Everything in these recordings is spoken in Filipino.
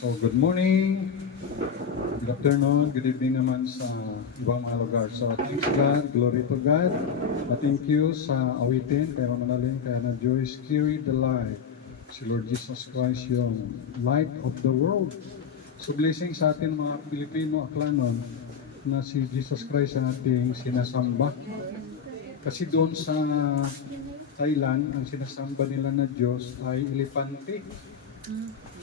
So, good morning, good afternoon, good evening naman sa ibang mga lugar. So, thanks God, glory to God. Thank you sa awitin, kaya manaling, kaya na Joyce carry the light. Si Lord Jesus Christ yung light of the world. So, blessing sa atin mga Pilipino, aklanon, na si Jesus Christ ang ating sinasamba. Kasi doon sa Thailand, ang sinasamba nila na Diyos ay elepante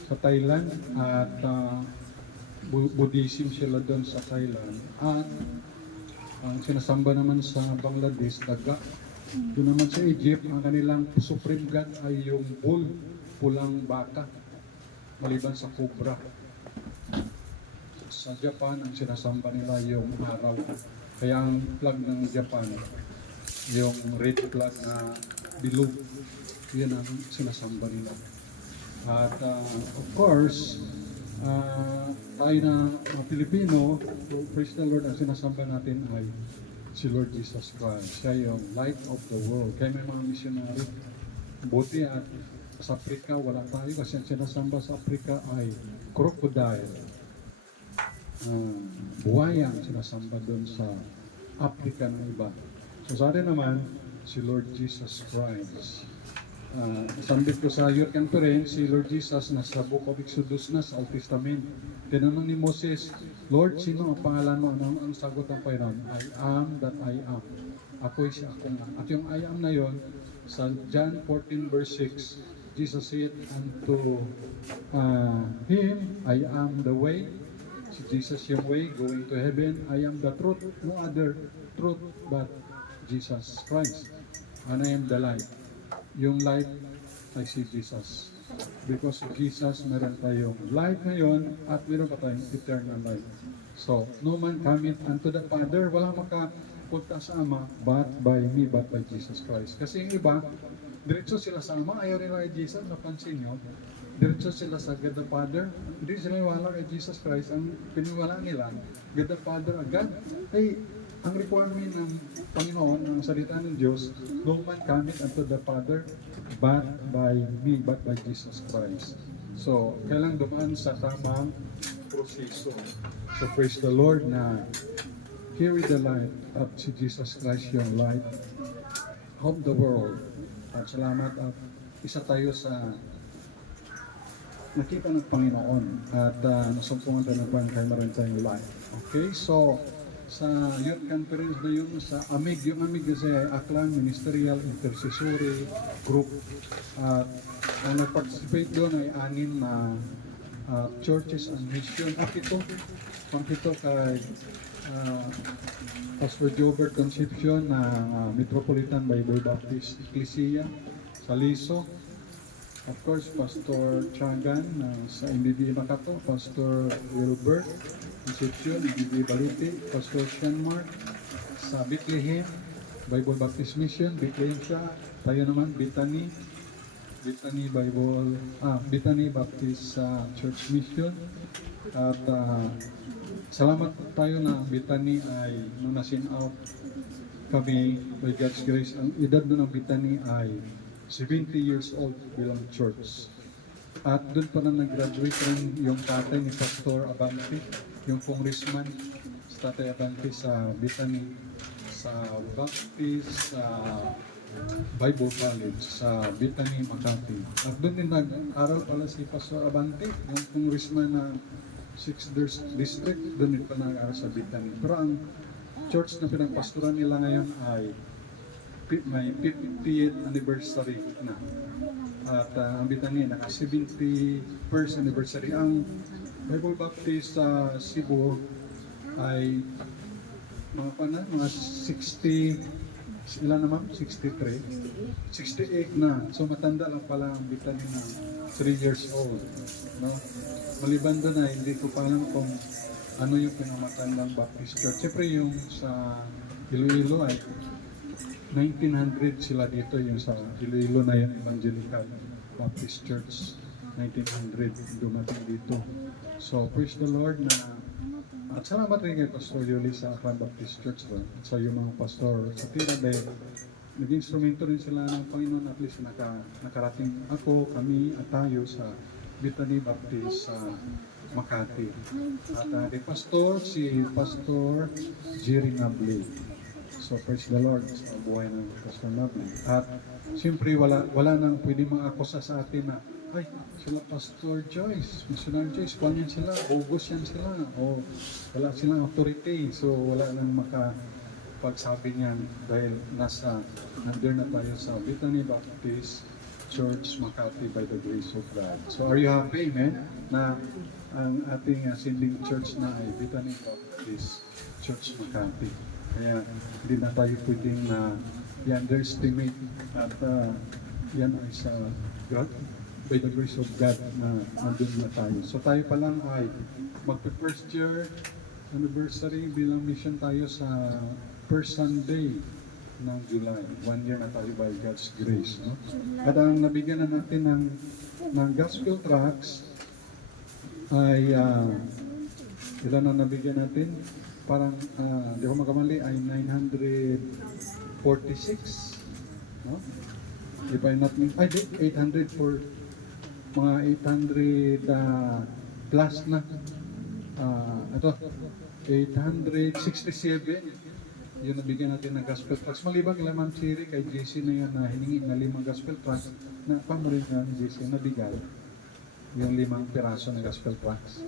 sa Thailand at Buddhism sila doon sa Thailand at ang sinasamba naman sa Bangladesh, daga. Doon naman sa Egypt, ang kanilang supreme god ay yung bull, pulang baka, maliban sa cobra. Sa Japan, ang sinasamba nila yung araw. Kaya ang flag ng Japan, yung red flag na bilog, yun ang sinasamba nila. At of course, tayo na mga Pilipino, praise the Lord, ang sinasamba natin ay si Lord Jesus Christ. Siya yung light of the world. Kaya may mga missionary, buti at sa Africa wala tayo kasi ang sinasamba sa Africa ay crocodile. Buhaya ang sinasamba doon sa Africa ng iba. So sa atin naman, si Lord Jesus Christ. Sambit ko sa youth conference, si Lord Jesus nasa Book of Exodus na sa Old Testament. Tinanong ni Moses, Lord, sino ang pangalan mo? Ang sagot ng Panginoon? I am that I am. Ako'y si ako nga. At yung I am na yon, sa John 14 verse 6, Jesus said unto him, I am the way. Si Jesus yung way, going to heaven. I am the truth. No other truth but Jesus Christ. And I am the light. Yung light ay si Jesus. Because Jesus, meron tayong light ngayon at meron pa tayong eternal life. So, no man cometh unto the Father, walang makapunta sa Ama, but by me, but by Jesus Christ. Kasi yung iba, diretso sila sa Ama, ayaw nila kay Jesus, napansin nyo, diretso sila sa God the Father, hindi sila iwala kay Jesus Christ, ang piniwala nila, God the Father agad. Ay, ang requirement ng Panginoon, ang salita ng Diyos, no man cometh unto the Father, but by me, but by Jesus Christ. So, kailang dumaan sa tamang proseso. So, praise the Lord na carry the light of si Jesus Christ, yung light of the world. At salamat at isa tayo sa nakita ng Panginoon at nasumpungan tayo ng Panginoon kay maraming tayong light. Okay, so sa youth conference na yun, sa AMIG, yung AMIG kasi ay Aklan Ministerial Intercessory Group. At ang nag-participate doon ay 6 na churches and mission. Pangpito kay Pastor Jobert Concepcion na Metropolitan Bible Baptist Ecclesia sa Liso. Of course, Pastor Changan sa MBB Makato, Pastor Wilbert Concepcion, MBB Balite, Pastor Shanmark sa Bethlehem Bible Baptist Mission, Bethlehem siya. Tayo naman, Bethany Baptist Church Mission. At salamat tayo na Bethany ay nung nasin out kami by God's grace. Ang edad doon ng Bethany ay 70 years old bilang church. At doon pa na nag-graduate rin yung tatay ni Pastor Abante, yung congressman sa tatay Abante sa Bethany, sa Baptist, sa Bible College, sa Bethany, Makati. At doon din nag-aral pala si Pastor Abante, yung congressman na 6th District, doon din pa nag-aral sa Bethany. Pero ang church na pinagpastoran nila ngayon ay may 50th anniversary na. At ang Bethany, naka 71st anniversary. Ang Bible Baptist sa Cebu ay mga 60, ilan naman? 63? 68 na. So matanda lang pala ang Bethany na 3 years old. No? Maliban doon na hindi ko pa alam kung ano yung pinamatandang Baptist Church. Siyempre yung sa Iloilo ay 1900 sila dito, yung sa Iloilo na yung Evangelical Baptist Church. 1900 dumating dito. So praise the Lord na at salamat rin kay Pastor Yoli sa Aklan Baptist Church at sa yung mga pastor sa Tira dahil nag-instrumento rin sila ng Panginoon at least nakarating ako, kami at tayo sa Bethany Baptist sa Makati. At the pastor, si Pastor Jerry Nable. So praise the Lord sa buhay ng Pastor Nable. At siyempre wala nang pwede mga-akusa sa atin na ay, sila Pastor Joyce, Missionary Joyce, kung yan sila, bogus yan sila, o wala silang authority, so wala nang makapagsabi niyan dahil under na tayo sa Bethany Baptist Church Makati by the grace of God. So are you happy, amen? Na ang ating sending church na ay Bethany Baptist Church Makati. Kaya hindi na tayo pwedeng i-underestimate at yan ay sa God, by the grace of God na nandun na tayo. So tayo pa lang ay magpe-first year anniversary bilang mission tayo sa first Sunday ng July. 1 year na tayo by God's grace. No? At ang nabigyan na natin ng gospel tracts ay ilan na nabigyan natin? Parang, di ko makamali, ay 946. No? If I'm not, ay, 800 for mga 800 plus na. Ito, 867 yung nabigyan natin ng gospel tracts. Malibang lamang Chiri kay JC na yan na hiningi na 5 gospel tracts na pamorin na ni JC nabigay yung 5 piraso ng gospel tracts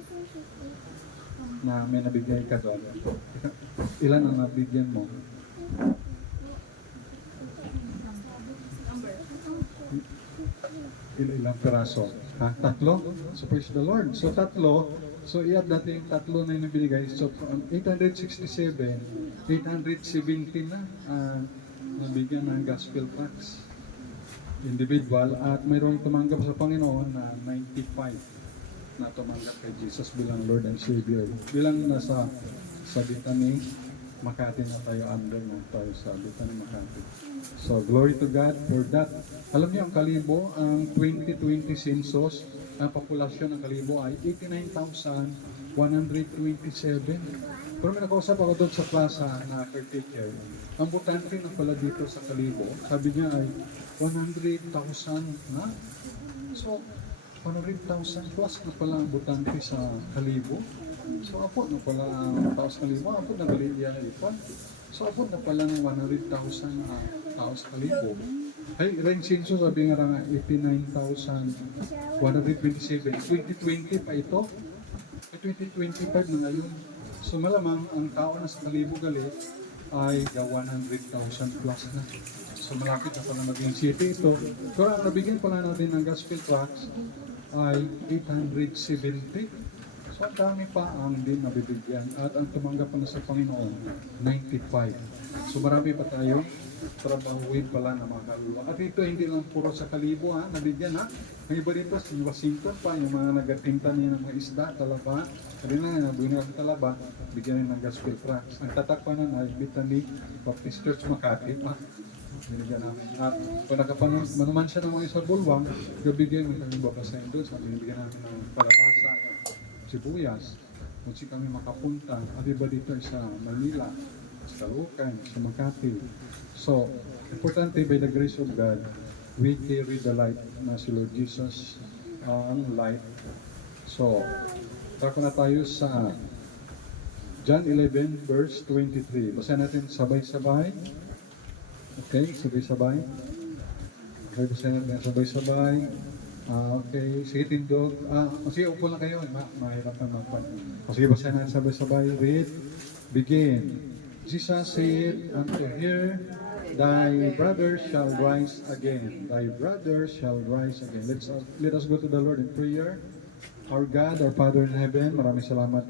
na may nabigay ka doon. Ilan ang nabigyan mo? Ilang piraso? Ha? 3? So praise the Lord. So 3. So i-add natin yung 3 na yung nabigay. So from 867, 870 na nabigyan ng gospel tracts. Individual. At mayroong tumanggap sa Panginoon na 95 na tumanggap kay Jesus bilang Lord and Savior. Bilang nasa sa Bethany Makati na tayo, under na tayo sa Bethany Makati. So, glory to God for that. Alam niyo, ang Kalibo, ang 2020 census, ang populasyon ng Kalibo ay 89,127. Pero may nakausap ako doon sa plaza na caretaker. Ang botante na pala dito sa Kalibo, sabi niya ay 100,000 na. So, 100,000 plus na pala ang botante sa Kalibo. So, apo na pala ang tao sa Kalibo. Apo na Galilia na ipan. So, apo na pala ng 100,000 tao sa Kalibo. Ay, rank census, sabi nga nga 89,127. 2020 pa ito. 2025 na ngayon. So, malamang ang tao na sa Kalibo galit ay 100,000 plus na. So, malapit na pala maging city ito. Pero ang nabigyan pala natin ng gospel tracts ay 870. So, ang dami pa ang hindi nabibigyan. At ang tumanggap na sa Panginoon, 95. So, marami pa tayo trabahuin pala na mga kaluluwa. At ito hindi lang puro sa Kalibo, nabigyan Ang iba dito, sa Washington pa, yung mga nagatinta niya ng mga isda, talaba. Sabi na nga, nabuhin ng talaba, bigyan rin ng gospel tracts. Ang tatakpanan ay Bethany Baptist Church Makati. Binigyan namin. At kung manuman siya ng mga isa bulwang, gabigyan mo kami babasahin doon. Sabi, binigyan namin ng palabasa, sibuyas, kung si kami makapunta. At iba dito sa Manila, sa Caloocan, sa Makati. So, importante by the grace of God, we carry the light na si Lord Jesus, ang light. So, tako na tayo sa John 11 verse 23. Basahin natin sabay-sabay. Okay, sabay-sabay. Okay, basahin natin sabay-sabay. Okay, sige tindog. Sige, upo lang kayo. Mahirapan mapan. Sige, basahin natin sabay-sabay. Read. Begin. Jesus said unto her, Thy brother shall rise again. Thy brother shall rise again. Let us go to the Lord in prayer. Our God, our Father in heaven, maraming salamat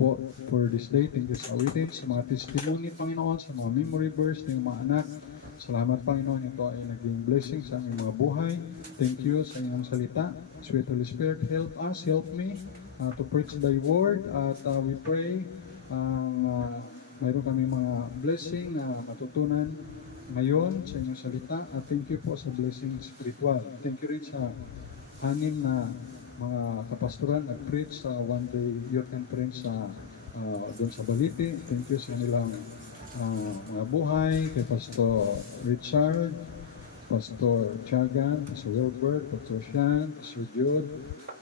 po for this day. Thank you sa awitin, sa mga testimony, Panginoon, sa mga memory verse ng mga anak. Salamat, Panginoon, ito ay naging blessing sa aming mga buhay. Thank you sa inyong salita. Sweet Holy Spirit, help us, help me to preach Thy word. At we pray, mayroon kami mga blessing na matutunan ngayon sa inyong salita. At thank you po sa blessing spiritual. Thank you rin sa 6 na mga kapastoran nag-preach sa one day youth conference doon sa Balite. Thank you sa nilang mga buhay, kay Pastor Richard, Pastor Chagan, Pastor Wilbert, Pastor Sean, Pastor Jude,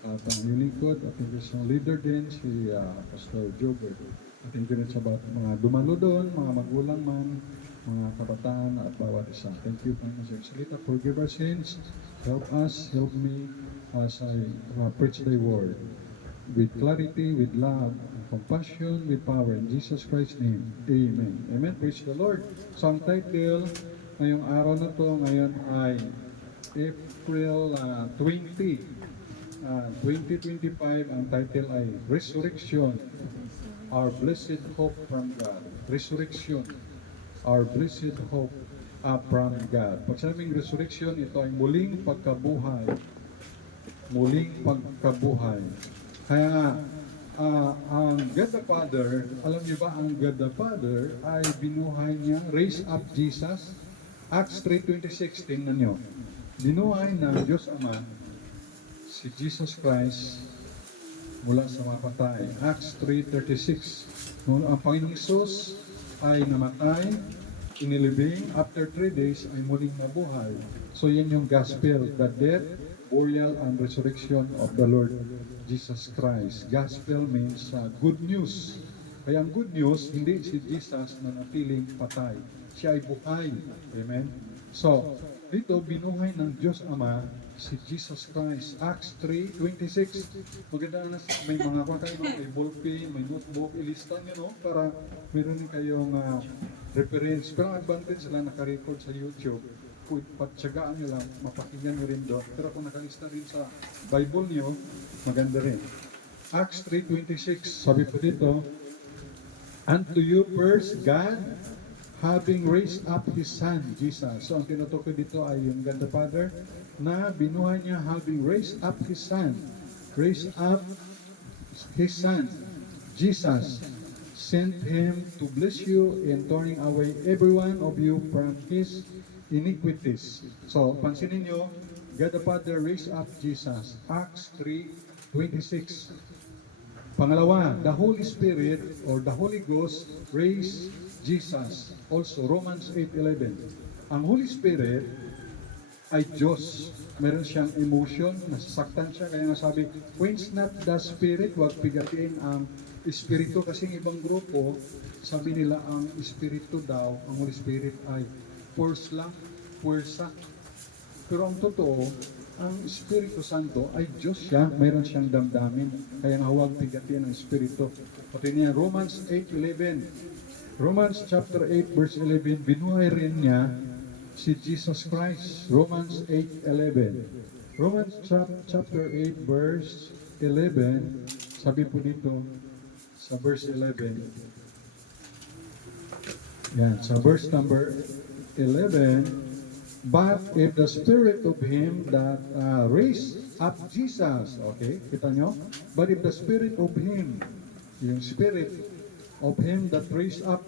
At ang lingkod, ating isang leader din, si Pastor Jobert. Ating din sa mga dumalo doon, mga magulang man, mga kabataan at bawat isa. Thank you, Panginoon sa salita. Forgive our sins. Help us, help me as I preach thy word. With clarity, with love, and compassion, with power. In Jesus Christ's name, Amen. Amen. Praise the Lord. So ang title ngayong araw na to, ngayon ay April 2025, ang title ay Resurrection, Our Blessed Hope from God. Resurrection, Our Blessed Hope from God. Pag sabing resurrection, ito ay muling pagkabuhay. Muling pagkabuhay. Kaya ang God the Father, alam niyo ba, ang God the Father ay binuhay niya, raise up Jesus. Acts 3:26, tingnan niyo. Binuhay ng Diyos Ama si Jesus Christ mula sa mga patay. Acts 3:36. Nung ang Panginoong Isus ay namatay, inilibing, after 3 days ay muling nabuhay. So yan yung gospel, the death, burial, and resurrection of the Lord Jesus Christ. Gospel means good news. Kaya ang good news, hindi si Jesus na natiling patay. Siya ay buhay. Amen? So, dito, binuhay ng Diyos Ama si Jesus Christ. Acts 3:26. Maganda na may mga kayo, may ballpen, may notebook, ilista nyo, no? Para meron din kayong reference. Pero ang advantage sila naka-record sa YouTube. Kung patsagaan nyo lang, mapakinggan nyo rin doon. Pero kung nakalista rin sa Bible nyo, maganda rin. Acts 3:26, sabi po dito, unto you first, God, having raised up His Son, Jesus. So ang tinutukoy dito ay yung God the Father, na binuhay niya having raised up His Son. Raised up His Son, Jesus, sent Him to bless you in turning away every one of you from his iniquities. So, pansinin nyo, God the Father raised up Jesus. Acts 3:26. Pangalawa, the Holy Spirit or the Holy Ghost raised Jesus. Also, Romans 8:11. Ang Holy Spirit ay Diyos. Meron siyang emotion, nasasaktan siya. Kaya nga sabi, quench not the Spirit, huwag pigatiin ang Espiritu. Kasi ng ibang grupo, sabi nila ang Espiritu daw, ang Holy Spirit ay force lang, puwersa. Pero ang totoo, ang Espiritu Santo ay Diyos siya, mayroon siyang damdamin. Kaya nga huwag pigatiin ang Espiritu. Pati niya, Romans 8:11. Romans chapter 8 verse 11, binuhay rin niya si Jesus Christ. Romans 8:11. Romans chapter 8 verse 11, sabi po dito sa verse 11. Yan, sa verse number 11, but if the Spirit of Him that raised up Jesus, okay, kita nyo? But if the Spirit of Him, yung Spirit of Him that raised up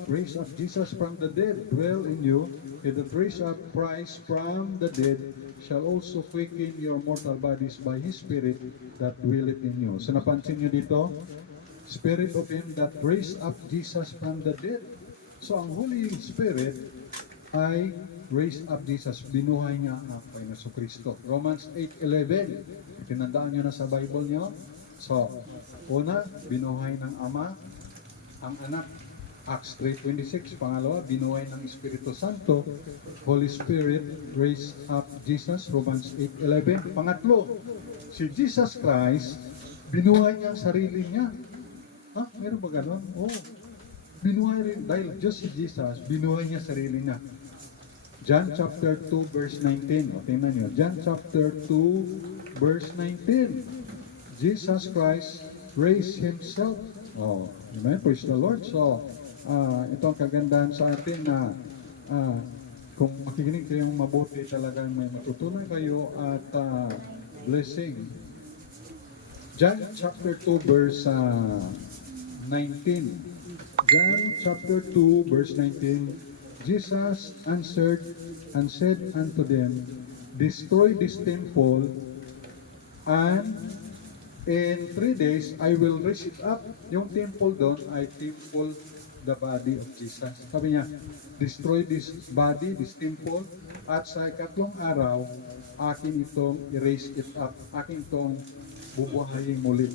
Jesus from the dead dwell in you, he that raised up Christ from the dead shall also quicken your mortal bodies by His Spirit that dwelleth in you. So napansin nyo dito, Spirit of Him that raised up Jesus from the dead. So ang Holy Spirit ay raised up Jesus, binuhay niya ang Panginoon Kristo. Romans 8:11, tinandaan nyo na sa Bible nyo. So, una, binuhay ng Ama ang anak. Acts 3:26. Pangalawa, binuhay ng Espiritu Santo. Holy Spirit raised up Jesus. Romans 8:11. Pangatlo, si Jesus Christ, binuhay niya ang sarili niya. Ha? Meron ba ganon? Oo. Binuhay rin, dahil Diyos si Jesus, binuhay niya sarili niya. John chapter 2 verse 19. O, tingnan niyo. John chapter 2 verse 19. Jesus Christ raised Himself. Oh, amen. Praise the Lord. So, ito ang kagandahan sa atin na kung makikinig kayong mabuti, talagang may matutunan kayo at blessing. John chapter 2 verse 19. John chapter 2 verse 19. Jesus answered and said unto them, destroy this temple, and in 3 days I will raise it up. Yung temple doon ay temple, the body of Jesus. Sabi niya, destroy this body, this temple, at sa ikatlong araw, akin itong erase it up. Akin itong bubuhayin muli.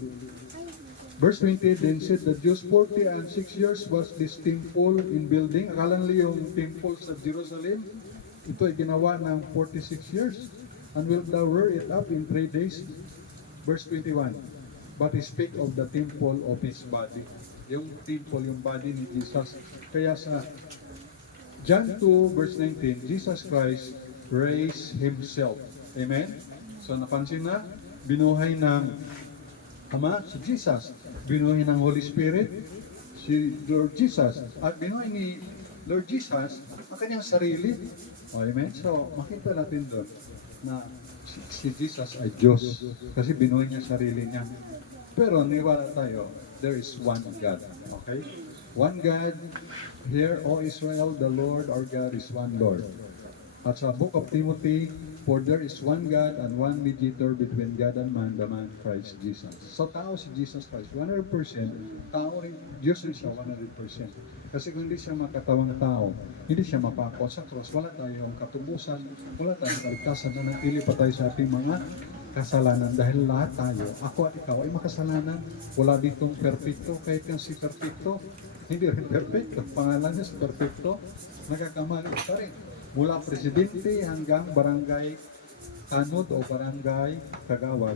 Verse 20, then said the Jews, 40 and 6 years was this temple in building. Akala nila yung temple sa Jerusalem, ito ay ginawa ng 46 years. And wilt thou rear it up in 3 days? Verse 21, but he speak of the temple of his body. Yung temple, yung body ni Jesus. Kaya sa John 2 verse 19, Jesus Christ raised Himself. Amen? So napansin na, binuhay ng Ama, si Jesus. Binuhay ng Holy Spirit, si Lord Jesus. At binuhay ni Lord Jesus ang kanyang sarili. Amen? So makita natin doon na si Jesus ay Diyos. Kasi binuhay niya sarili niya. Pero niwala tayo, there is one God. Okay? One God. Here, O Israel, the Lord our God is one Lord. At sa Book of Timothy, for there is one God and one mediator between God and man, the man Christ Jesus. So tao si Jesus Christ, 100%, tao rin, Diyos rin siya 100%. Kasi kung hindi siya makatawang tao, hindi siya mapako sa cross, wala tayong katubusan, wala tayong kaligtasan na natili pa tayo sa ating mga kasalanan. Dahil lahat tayo, ako at ikaw ay makasalanan. Wala ditong perfecto, kahit yung si perfecto, hindi rin perfecto. Pangalan niya si perfecto, nagkakamali pa rin. Mula presidente hanggang barangay tanod o barangay kagawad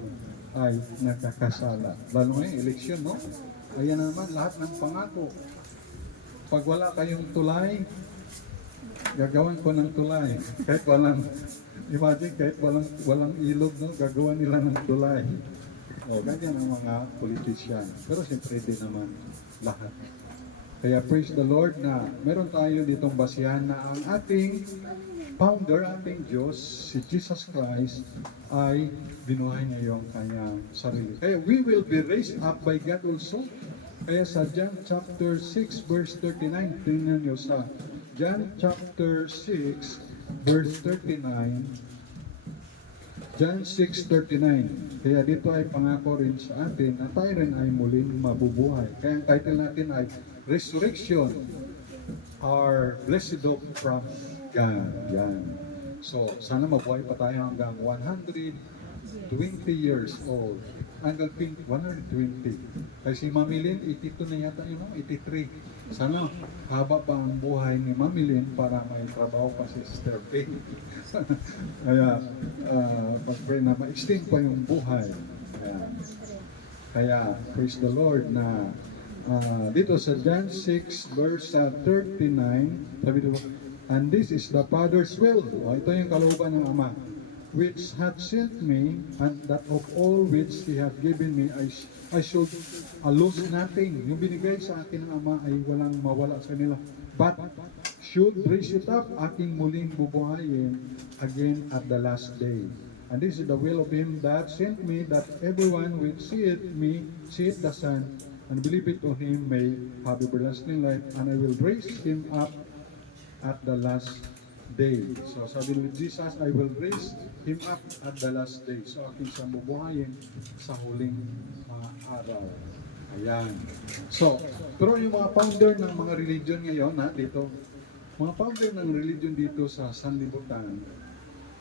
ay nagkakasala. Lalo ngayon, eleksyon, no? Ayan naman, lahat ng pangako. Pag wala kayong tulay, gagawan ko ng tulay. Kahit walang, imagine, kahit walang ilog, no? Gagawa nila ng tulay. O, ganyan ang mga politician. Pero siyempre din naman lahat. Kaya praise the Lord na meron tayo ditong basihan na ang ating founder, ating Diyos, si Jesus Christ, ay binuhay niya yung kanyang sarili. Kaya we will be raised up by God also. Kaya sa John chapter 6 verse 39, tingnan nyo sa John chapter 6 verse 39, John 6:39. Kaya dito ay pangako rin sa atin na tayo rin ay muling mabubuhay. Kaya ang title natin ay Resurrection, our blessed hope from God. Yan. So, sana mabuhay pa tayo hanggang 120 years old. Hanggang 120. Kasi si Mami Lynn, 82 na yata yun, no? 83. Sana haba pa ang buhay ni Mami Lynn para may trabaho pa si Sister Faith. Kaya, pag-pray na ma-extend pa yung buhay. Kaya, praise the Lord na dito sa John 6 verse 39, sabi dito, and this is the Father's will. Ito yung kalooban ng Ama, which hath sent me, and that of all which He hath given me, I should lose nothing. Yung binigay sa akin ng Ama ay walang mawala sa kanila. But should raise it up, aking muling bubuhayin again at the last day. And this is the will of Him that sent me, that everyone which seeth me, seeth the Son, and believe it on Him may have everlasting life, and I will raise him up at the last day. So sabi ni Jesus, I will raise him up at the last day. So aking siyang bubuhayin sa huling araw. Ayan. So, pero yung mga founder ng mga religion ngayon, dito, mga founder ng religion dito sa sanlibutan,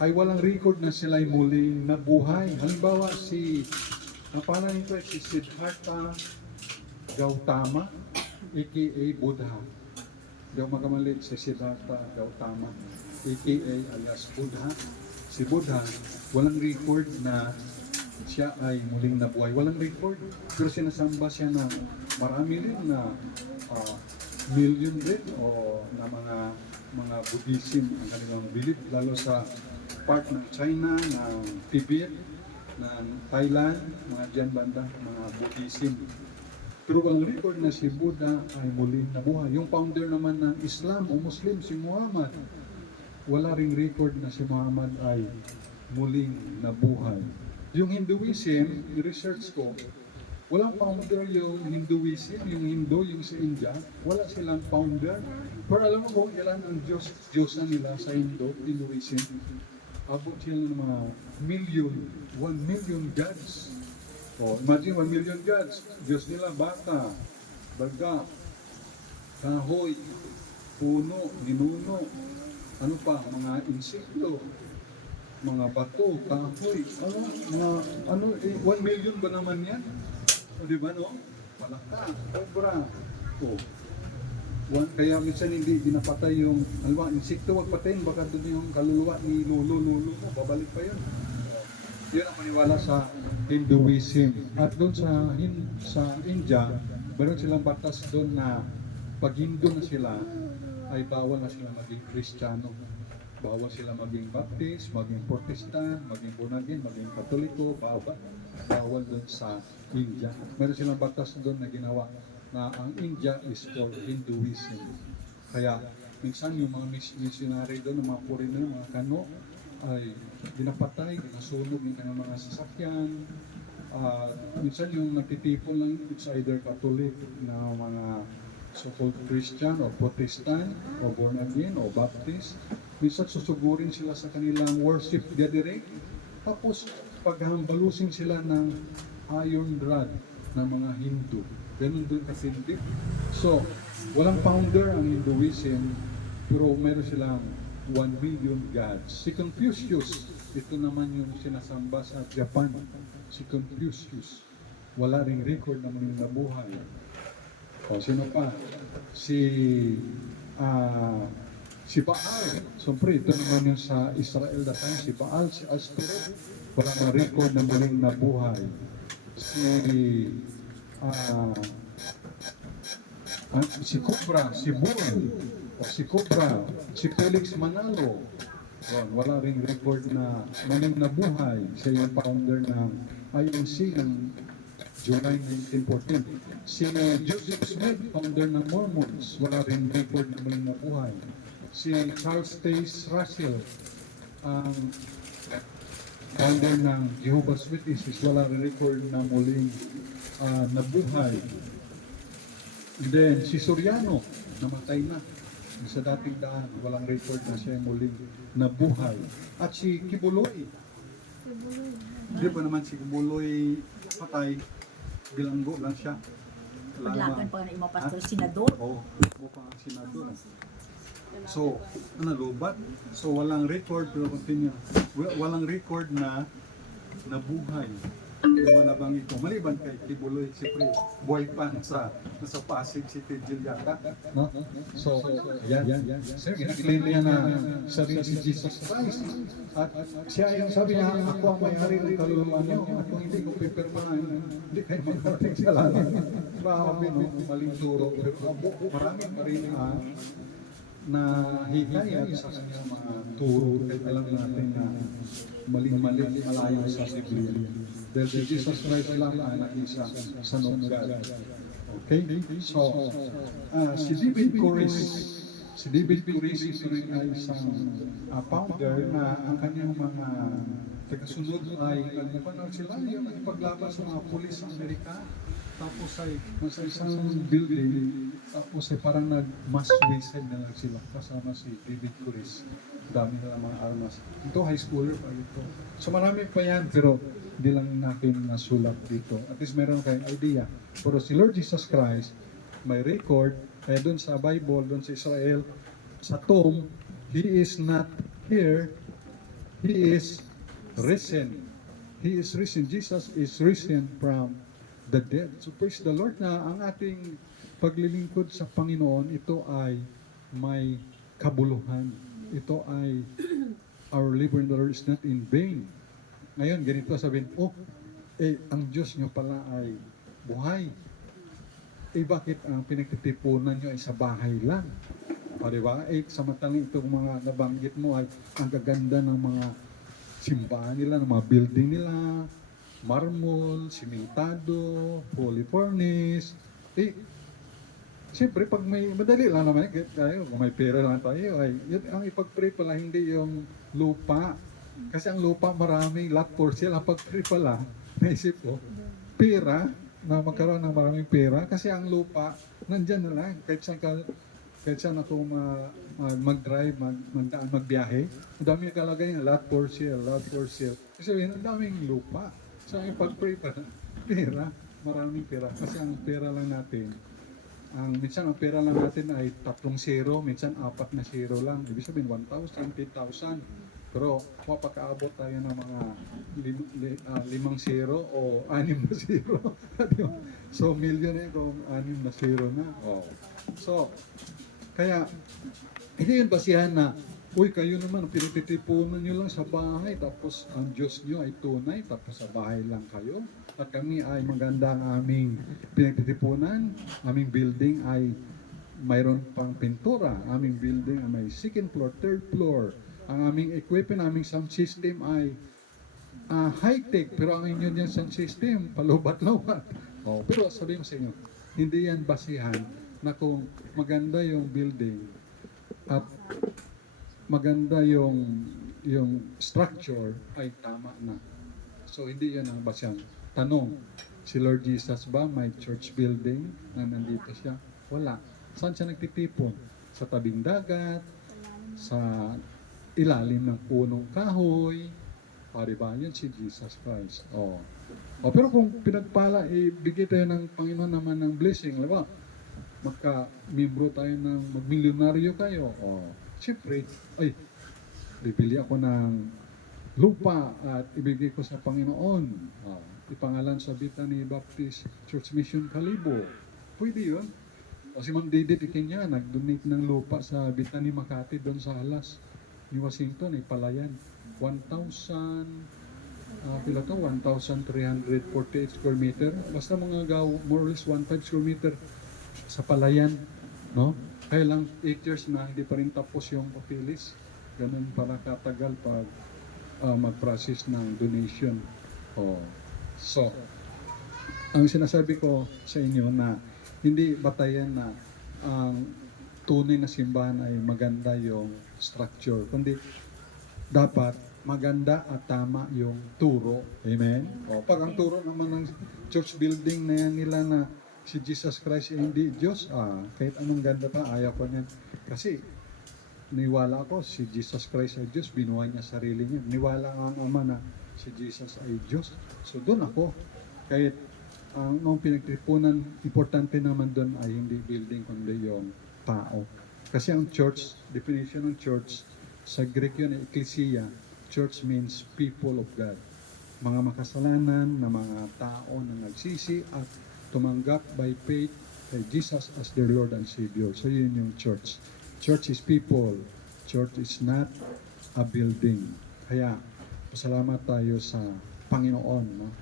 ay walang record na sila'y muling nabuhay. Halimbawa, ang pangalan nito ay si Siddhartha Gautama, aka Buddha. Hindi ako makamali, si Siddhartha Gautama, aka alias Buddha. Si Buddha, walang record na siya ay muling nabuhay. Walang record. Pero sinasamba siya na marami rin na million rin o na mga Buddhism ang kanilang belief, lalo sa part ng China, ng Tibet, ng Thailand, mga dyan banda, mga Buddhism. Pero walang record na si Buddha ay muling nabuhay. Yung founder naman ng Islam o Muslim, si Muhammad, wala ring record na si Muhammad ay muling nabuhay. Yung Hinduism, research ko, walang founder yung Hinduism, yung Hindu, yung sa India, wala silang founder. Pero alam mo kung ilan ang Diyosan nila sa Hinduism? Abot sila ng mga 1 million gods. O, imagine 1 million gods. Diyos nila, bata, baga, kahoy, puno, ninuno, ano pa, mga insekto. mga bato, kahoy, ano, 1 million ba naman yan? O di ba no? Palaka, cobra. O, kaya minsan hindi dinapatay yung, halimbawa, insekto wag patayin, baka doon yung kaluluwa ni lolo mo, babalik pa yun. Yun ang maniwala sa Hinduism. At doon sa India, meron silang batas doon na pag Hindu na sila, ay bawal na sila maging Kristiyano. Bawal sila maging Baptist, maging Protestant, maging Bunagin, maging Katoliko, bawal. Bawal doon sa India. Meron silang batas doon na ginawa na ang India is for Hinduism. Kaya minsan yung mga missionary doon, mga foreigner, mga kano, ay dinapatay, dinasunog yung kanyang mga sasakyan. Minsan yung nagtitipon lang, it's either Catholic na mga so-called Christian o Protestant o born again o Baptist. Minsan susugurin sila sa kanilang worship gathering. Tapos paghambalusin sila ng iron rod ng mga Hindu. Ganun doon kasindi. So, walang founder ang Hinduism, pero meron silang 1 million gods. Si Confucius, ito naman yung sinasamba sa Japan. Si Confucius, wala ring record na muling nabuhay. O, sino pa? Si Baal. Siyempre, ito naman yung sa Israel that time. Si Baal, si Ashtoreth, wala na record na muling nabuhay. Si Cobra, si Bull, o si Cobra, si Felix Manalo. Wala ring record na muling nabuhay. Siya yung founder ng INC ng July 1914. Si Joseph Smith, founder ng Mormons, wala ring record na muling nabuhay. Si Charles Taze Russell, ang founder ng Jehovah's Witnesses, wala ring record na muling nabuhay. And then, si Soriano, namatay na. Sa dating daan, walang record na siya muling nabuhay. At si Kibuloy. Di ba naman si Kibuloy patay, bilanggo lang siya. Paglakan pa na imong pastor, senador. Oo, mukhang senador. So, lubat. So, walang record, pero continue. Walang record na nabuhay. Yung mga nabanggit ko, maliban kay Kibuloy, siyempre, buhay pa nasa Pasig City, Juliata. No? So, yan. Sir, ginaklaim niya na sabi si Jesus Christ. At siya yung sabi niya, ako ang may-ari ng kaluluwa niyo. At kung hindi ko pipirmahan, hindi kayo magkarating sa langit. Grabe, no? Maling turo. Marami pa rin na hikayat sa kanyang mga turo. Kahit alam natin na maling-mali, malayo sa Biblia. Dahil si Jesus Christ lang ang nag-isa sa God. Okay? So, si David Koresh, ito rin ay isang founder na ang kanyang mga tagasunod ay nagpapanag sila yung nagpaglaban sa mga pulis sa Amerika. Tapos ay nasa isang building, tapos ay parang nag-mass suicide na lang sila kasama si David Koresh. Dami na mga armas. Ito, high schooler pa ito. So marami pa yan, pero hindi lang natin nasulat dito. At least meron kayong idea. Pero si Lord Jesus Christ, may record, kaya doon sa Bible, doon sa Israel, sa tomb, He is not here, He is risen. He is risen. Jesus is risen from the dead. So praise the Lord na ang ating paglilingkod sa Panginoon, ito ay may kabuluhan. Ito ay our labor in the Lord is not in vain. Ngayon, ganito sabihin, ang Diyos nyo pala ay buhay. Bakit ang pinagtitipunan nyo ay sa bahay lang? O diba? Samantalang itong mga nabanggit mo ay ang gaganda ng mga simbahan nila, ng mga building nila, marmol, simentado, holy furnace. Siyempre, pag may, madali lang naman, kung may pera lang tayo, ang ipag-pray pala hindi yung lupa. Kasi ang lupa maraming lot for sale. Ang pag-pray pala, naisip ko, pera, na magkaroon ng maraming pera. Kasi ang lupa, nandyan na lang. Kahit saan ako mag-drive, magdaan, magbiyahe, ang dami nakalagay na lot for sale, lot for sale. Kasi ang daming lupa. So, ang pag-pray pala, pera, maraming pera. Kasi ang pera lang natin, minsan ang pera lang natin ay 3 0, minsan 4 na 0 lang. Ibig sabihin 1,000, 10,000. Pero mapakaabot tayo ng mga 5-0 o 6-0. So, million eh kung 6-0 na. Oh. So, kaya, hindi yun basihan na, uy, kayo naman, pinagtitipunan nyo lang sa bahay, tapos ang Diyos nyo ay tunay, tapos sa bahay lang kayo. At kami ay maganda ang aming pinagtitipunan, aming building ay mayroon pang pintura, aming building ay may second floor, third floor. Ang aming equipment, aming sound system ay high-tech, pero ang inyo yung sound system, palubat-lubat. Oh, pero sabihin ko sa inyo, hindi yan basihan na kung maganda yung building at maganda yung structure ay tama na. So hindi yan ang basihan. Tanong, si Lord Jesus ba may church building na nandito siya? Wala. Saan siya nagtitipon? Sa tabing dagat, sa ilalim ng punong kahoy, pare ba? Yun si Jesus Christ. Oh. Oh, pero kung pinagpala, ibigay tayo ng Panginoon naman ng blessing, diba? Magka-membro tayo ng magmilyonaryo kayo. Oh. Siyempre, ay, bibili ako ng lupa at ibigay ko sa Panginoon. Oh. Ipangalan sa Bethany Baptist Church Mission Kalibo. Pwede yun. O si Ma'am Didit Ikinya, nag-donate ng lupa sa Bethany Makati doon sa Alas ni Washington, Palayan. 1,348 square meter. Basta mga more or less 1,500 square meter sa Palayan. No? Kaya lang 8 years na, hindi pa rin tapos yung papilis. Ganun para katagal pag mag-process ng donation. Oh. So, ang sinasabi ko sa inyo na hindi batayan na ang tunay na simbahan ay maganda yung structure, kundi dapat maganda at tama yung turo. Amen? O, pag ang turo naman ng church building na yan nila na si Jesus Christ ay hindi Diyos, kahit anong ganda pa, ayaw ko niyan. Kasi, niwala ako, si Jesus Christ ay Diyos, binuhay niya sarili niya. Niwala ang Ama na si Jesus ay Diyos. So, doon ako, kahit ang pinagtipunan, importante naman doon ay hindi building, kundi yung tao. Kasi ang church, definition ng church, sa Greek yun, ecclesia, church means people of God. Mga makasalanan na mga tao na nagsisi at tumanggap by faith kay Jesus as their Lord and Savior. So yun yung church. Church is people. Church is not a building. Kaya, pasalamat tayo sa Panginoon. No?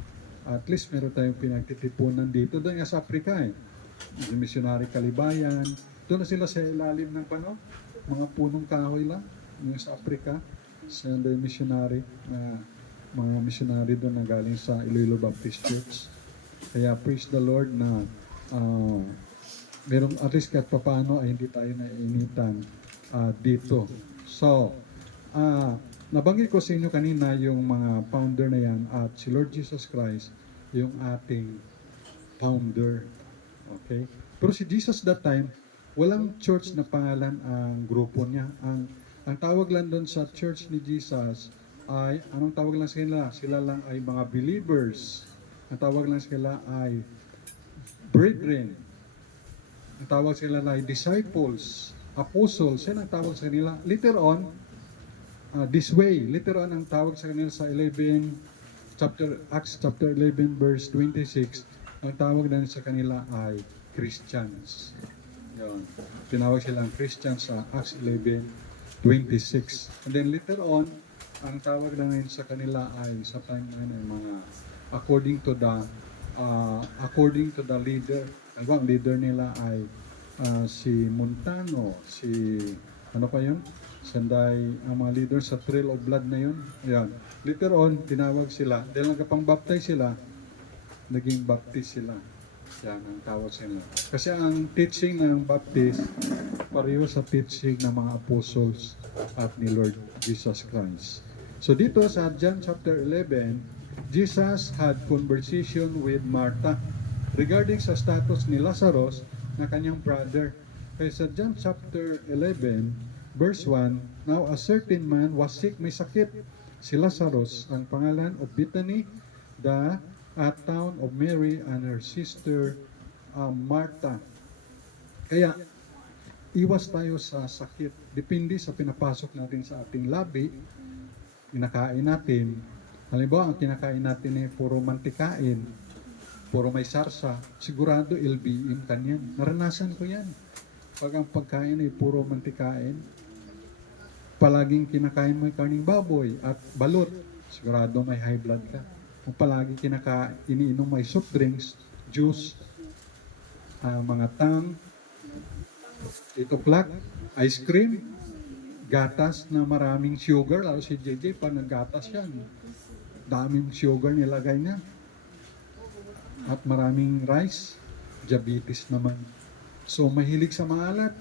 At least meron tayong pinagtitipunan dito. Doon nga sa Africa Yung missionary Kalibayan. Doon na sila sa ilalim ng mga punong kahoy lang. Yung sa Africa. Sa missionary na mga missionary doon na galing sa Iloilo Baptist Church. Kaya praise the Lord na merong at least kahit paano ay hindi tayo naiinitan dito. So, nabanggit ko sa inyo kanina yung mga founder na yan at si Lord Jesus Christ yung ating founder. Okay? Pero si Jesus that time, walang church na pangalan ang grupo niya. Ang tawag lang doon sa church ni Jesus ay, anong tawag lang sa kanila? Sila lang ay mga believers. Ang tawag lang sila ay brethren. Ang tawag sila ay disciples, apostles. Yan ang tawag sa kanila. Later on, this way. Later on, ang tawag sa kanila sa Acts chapter 11, verse 26, ang tawag na sa kanila ay Christians. Yun. Tinawag silang Christians sa Acts 11, 26. And then later on, ang tawag na ngayon sa kanila ay sa time na ay mga according to the leader. Ang leader nila ay si Montano, ano pa yun? Sanday, ang mga leader sa Trail of Blood na yun. Ayan. Later on, tinawag sila. Dahil nagkapang-baptize sila, naging baptist sila. Yan ang tawag sila. Kasi ang teaching ng baptist, pareho sa teaching ng mga apostles at ni Lord Jesus Christ. So dito sa John chapter 11, Jesus had conversation with Martha regarding sa status ni Lazarus na kanyang brother. Kaya sa John chapter 11, Verse 1, now a certain man was sick, may sakit. Si Lazarus, ang pangalan of Bethany, the town of Mary and her sister Martha. Kaya, iwas tayo sa sakit. Depende sa pinapasok natin sa ating labi, kinakain natin, halimbawa ang kinakain natin ay puro mantikain, puro may sarsa, sigurado LBM kanyan. Naranasan ko yan. Pag ang pagkain ay puro mantikain, palaging kinakain mo yung karning baboy at balot, sigurado may high blood ka. Kung palagi iniinom may soft drinks, juice, mga tang, itoklak, ice cream, gatas na maraming sugar, lalo si JJ pag naggatas yan, daming sugar nilagay niya. At maraming rice, diabetes naman. So mahilig sa maalat,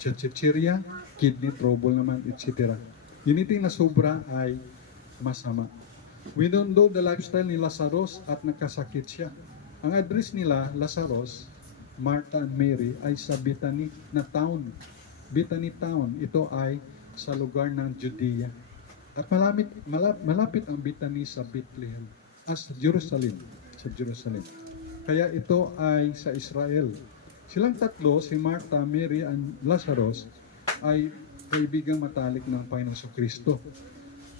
chichirya, kidney trouble naman, etc. Anything na sobra ay masama. We don't know the lifestyle ni Lazarus at nagkasakit siya. Ang address nila, Lazarus, Martha and Mary, ay sa Bethany na town. Bethany town, ito ay sa lugar ng Judea. At malapit ang Bethany sa Bethlehem, sa Jerusalem. Kaya ito ay sa Israel. Silang tatlo, si Martha, Mary, and Lazarus, ay kaibigang matalik ng Panginoong Kristo.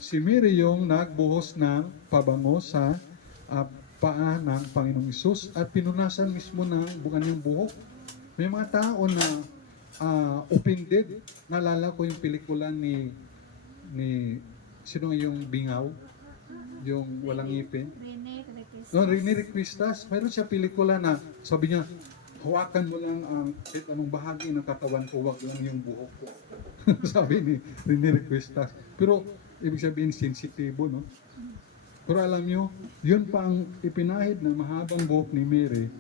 Si Mary yung nagbuhos ng pabango sa paa ng Panginoong Isus at pinunasan mismo ng kanyang buhok. May mga tao na offended. Naalala ko yung pelikula ni sino yung bingaw? Yung walang ngipin? Rene Requestas. Mayroon siya pelikula na sabi niya, hawakan mo lang ang kahit anong bahagi ng katawan ko, wag lang yung buhok ko. Sabi ni Rene Requestas. Pero ibig sabihin sensitibo, no? Pero alam nyo, yun pa ang ipinahid ng mahabang buhok ni Mary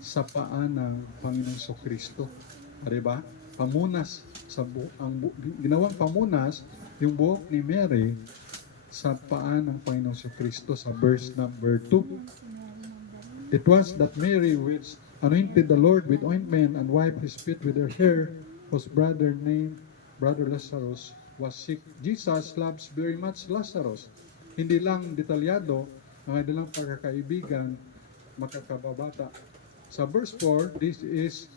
sa paa ng Panginoong Kristo. Diba? Pamunas sa ginawang pamunas yung buhok ni Mary sa paa ng Panginoong Kristo sa verse number 2. It was that Mary which anointed the Lord with ointment and wiped his feet with her hair, whose brother named Brother Lazarus was sick. Jesus loves very much Lazarus. Hindi lang detalyado, ang dalang pagkakaibigan, makakababata. Sa verse 4, this is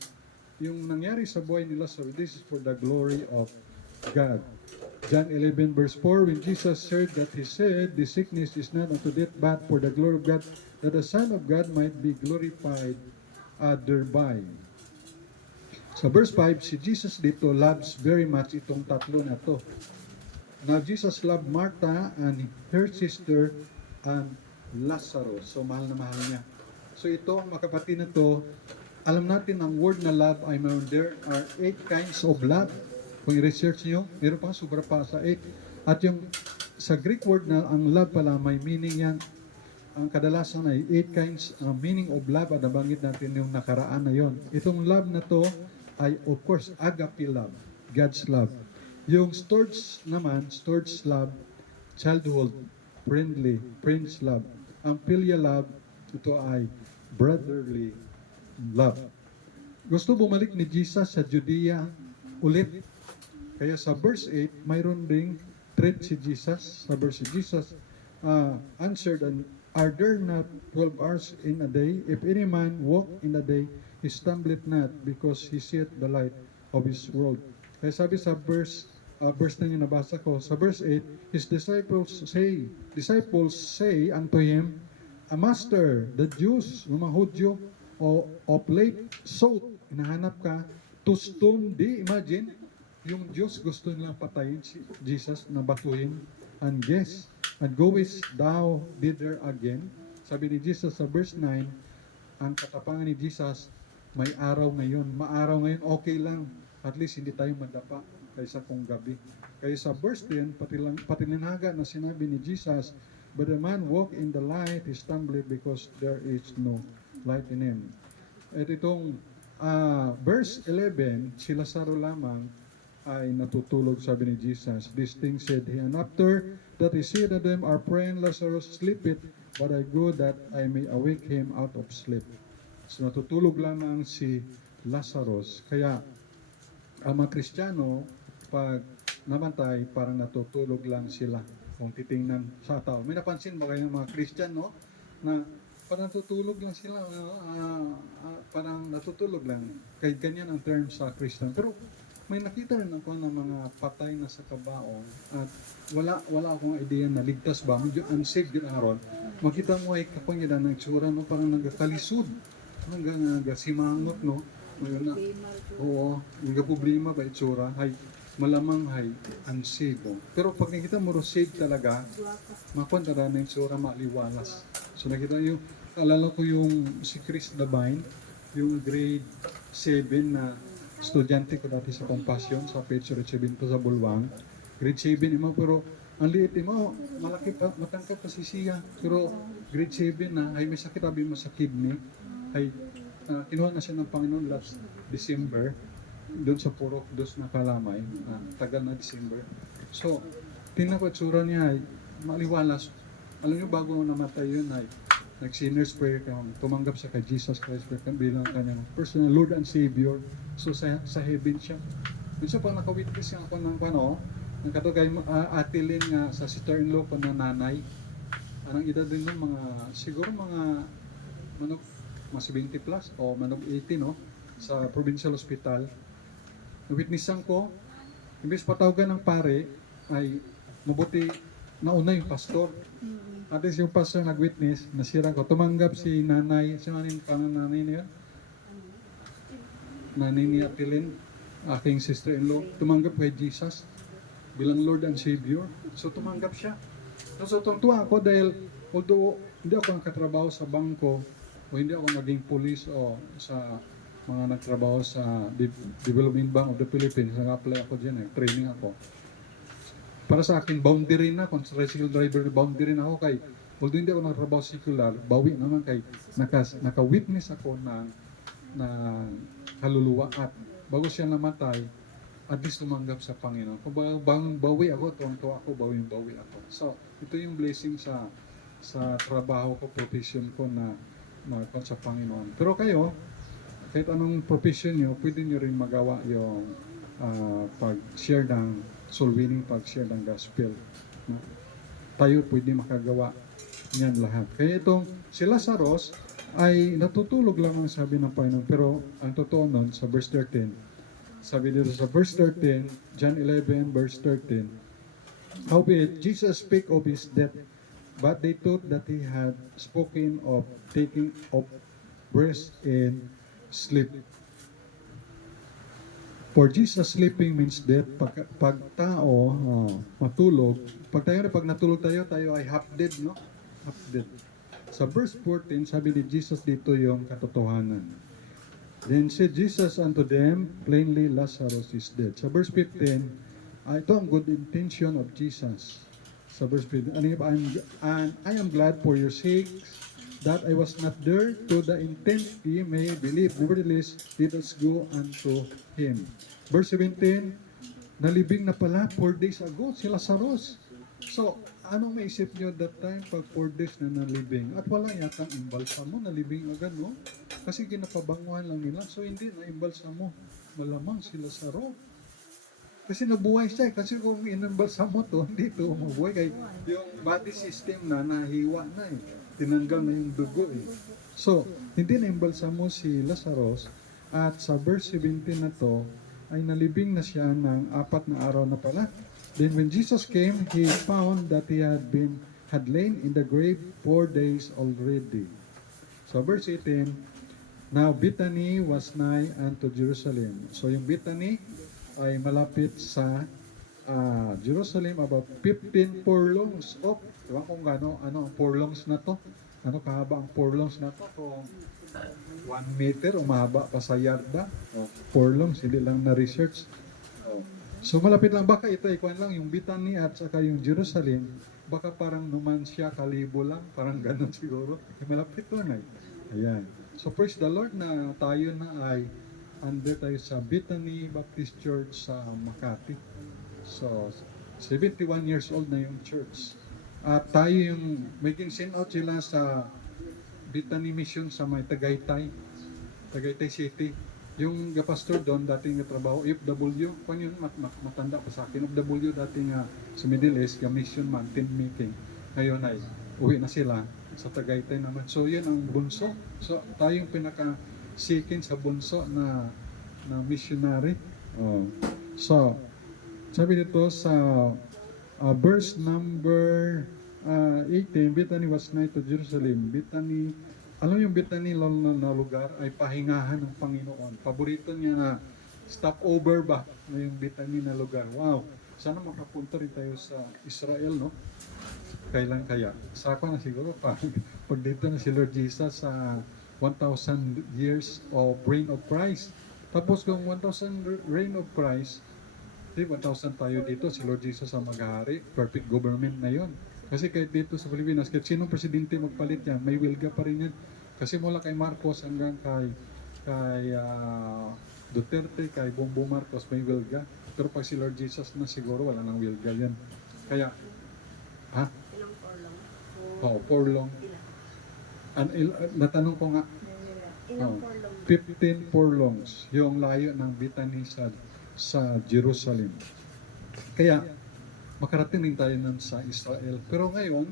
yung nangyari sa buhay ni Lazarus. This is for the glory of God. John 11 verse 4, when Jesus heard that, he said, "The sickness is not unto death, but for the glory of God, that the Son of God might be glorified thereby." Sa verse 5, si Jesus dito loves very much itong tatlo na to. Now, Jesus loved Martha and her sister and Lazarus. So, mahal na mahal niya. So, ito, mga kapatid na to, alam natin ang word na love ay mayroon. There are 8 kinds of love. Kung i-research nyo, meron pa sobra pa sa 8. At yung sa Greek word na ang love pala, may meaning yan. Ang kadalasan ay 8 kinds meaning of love. At nabanggit natin yung nakaraan na yon. Itong love na to ay, of course, agape love. God's love. Yung storge naman, storge love, childhood, friendly, friends love. Ang philia love, ito ay brotherly love. Gusto bumalik ni Jesus sa Judea ulit. Kaya sa verse 8, mayroon ding threat si Jesus. Sa verse Jesus answered, "And are there not 12 hours in a day? If any man walk in a day, he stumbleth not, because he seeth the light of his world." Kaya sabi sa verse na yung nabasa ko, sa verse 8, his disciples say unto him, "A Master, the Jews, mga Hudyo, of late sought," hinahanap ka, "to stone thee." Imagine, yung Diyos gusto nilang patayin si Jesus na batuhin. "And guess, and goest thou thither again?" Sabi ni Jesus sa verse 9, ang katapangan ni Jesus, may araw ngayon. Maaraw ngayon, okay lang. At least hindi tayo madapa kaysa kung gabi. Kaya sa verse 10, patilinaga na sinabi ni Jesus, "But the man walk in the light, he stumbled because there is no light in him." At itong verse 11, si Lazaro lamang ay natutulog, sabi ni Jesus. "This thing said he, and after that he said to them, Our friend Lazarus sleepeth, but I go that I may awake him out of sleep." So natutulog lamang si Lazarus. Kaya ang mga Kristiyano, pag namatay, parang natutulog lang sila kung titingnan sa tao. May napansin ba kayo ng mga Kristiyano na parang natutulog lang sila, parang natutulog lang. Kahit ganyan ang term sa Christian. Pero may nakita rin ako ng mga patay na sa kabaong at wala akong idea na ligtas ba, medyo unsaved din aron. Makita mo ay kapangyarihan ng tsura, no? Parang nagkalisod, hanggang nagasimangot, no? Ngayon na, oo, nagka-problema ba itsura, ay malamang ay unsaved. Oh. Pero pag nakita mo saved talaga, makunta na ng itsura, maliwalas. So nakita yung, alala ko yung si Chris Dabine, yung grade 7 na estudyante ko dati sa Compassion, sa Pedro Recibinto sa Bulwang. Grade 7 imo, pero ang liit imo, malaki pa, matangkad pa si siya. Pero grade 7 na, ay may sakit, abi mo sa kidney. Ay, kinuha na siya ng Panginoon last December, doon sa Purok Dos na Kalamay, tagal na December. So, tingnan ko itsura niya ay maliwalas. Alam niyo, bago namatay yun ay nag-sinner's prayer ka, tumanggap siya kay Jesus Christ bilang kanyang personal Lord and Savior. So sa heaven siya. Minsan pag nakawitness ako ng ng katugay atilin nga sa sister-in-law ko na nanay. Anong edad din nun, siguro mga 70 plus o manog 80, no? Sa provincial hospital. Nawitnessan ko, imbes patawagan ng pare, ay mabuti nauna yung pastor. At least yung pastor nag-witness, nasira ko. Tumanggap si nanay, sino yung nanay niya? Nanay ni Atilin, aking sister-in-law. Tumanggap kay Jesus bilang Lord and Savior. So tumanggap siya. So tungtuwa ako dahil although hindi ako nakatrabaho sa bangko o hindi ako naging police o sa mga nagtrabaho sa Development Bank of the Philippines, nag-apply ako dyan, training ako. Para sa akin, boundary na, kung tricycle driver, boundary na ako kay, although hindi ako nagtrabaho secular, bawi naman kay, naka-witness ako ng kaluluwa at bago siya namatay, at least tumanggap sa Panginoon. Kung bawi ako, tuwang ako, bawi ako. So, ito yung blessing sa trabaho ko, profession ko na sa Panginoon. Pero kayo, kahit anong profession nyo, pwede nyo rin magawa yung pag-share ng soul winning, pag-share ng gospel. No? Tayo pwede makagawa niyan lahat. Kaya itong si Lazarus ay natutulog lang ang sabi ng Panginoon. Pero ang totoo nun, sa verse 13, sabi dito sa verse 13, John 11, verse 13, howbeit Jesus spake of his death, but they thought that he had spoken of taking of rest in sleep. For Jesus, sleeping means death. Pag tao matulog, pag natulog tayo ay half dead, no? Half dead. Sa verse 14, sabi ni Jesus dito yung katotohanan. Then said Jesus unto them, plainly Lazarus is dead. Sa verse 15, ito ang good intention of Jesus. Sa verse 15, and I am glad for your sakes that I was not there, to the intent ye may believe. Nevertheless, let us go unto him. Verse 17, nalibing na pala 4 days ago si Lazarus. So, anong maisip nyo that time pag 4 days na nalibing? At wala yatang imbalsamo, nalibing agad, no? Kasi ginapabanguhan lang nila. So, hindi na imbalsamo. Malamang si Lazarus. Kasi nabuhay siya. Kasi kung inimbalsamo to, hindi to mabuhay. Kaya yung body system na nahiwa na eh. Tinanggal na yung dugo eh. So, hindi na imbalsamo si Lazarus. At sa verse 17 na to, ay nalibing na siya ng 4 na araw na pala. Then when Jesus came, he found that he had lain in the grave 4 days already. So verse 18, now Bethany was nigh unto Jerusalem. So yung Bethany ay malapit sa Jerusalem, about 15 furlongs of, diba kung ano ang furlongs na to? Ano kahaba ang furlongs na to? Kung 1 meter o mahaba pa sa yarda, furlongs, hindi lang na-research. So malapit lang, baka ito ikuan lang yung Bethany at saka yung Jerusalem, baka parang Numancia, Kalibo lang, parang ganun siguro. Malapit lang ay. Ayan. So praise the Lord na tayo na ay under tayo sa Bethany Baptist Church sa Makati. So 71 years old na yung church. At tayo yung making send out sila sa Bethany Mission sa may Tagaytay City. Yung pastor doon, dating trabaho, FW, kung yun, matanda pa sa akin, FW dating sa Middle East, mission man, tent meeting. Ngayon ay, uwi na sila sa Tagaytay naman. So yun ang bunso. So tayong pinaka-sikin sa bunso na missionary. Oh. So, sabi dito sa verse number 18, Bethany was nigh to Jerusalem. Bethany, alam yung Bethany na lugar ay pahingahan ng Panginoon. Paborito niya na stopover ba na yung Bethany na lugar. Wow! Sana makapunta rin tayo sa Israel, no? Kailan kaya? Saka na siguro pag dito na si Lord Jesus sa 1,000 years of reign of Christ. Tapos kung 1,000 reign of Christ, 1,000 tayo dito, si Lord Jesus ang maghahari, perfect government na yon. Kasi kahit dito sa Pilipinas, kahit sinong presidente magpalit yan, may wilga pa rin yan. Kasi mula kay Marcos hanggang kay Duterte, kay Bongbong Marcos, may wilga. Pero pag si Lord Jesus na siguro, wala nang wilga yan. Kaya, ha? Ilang furlong? Oh, furlong. Natanong ko nga, Ilang Oh. furlong? 15 furlongs yung layo ng Bethany sa Jerusalem. Kaya, makarating rin tayo nun sa Israel. Pero ngayon,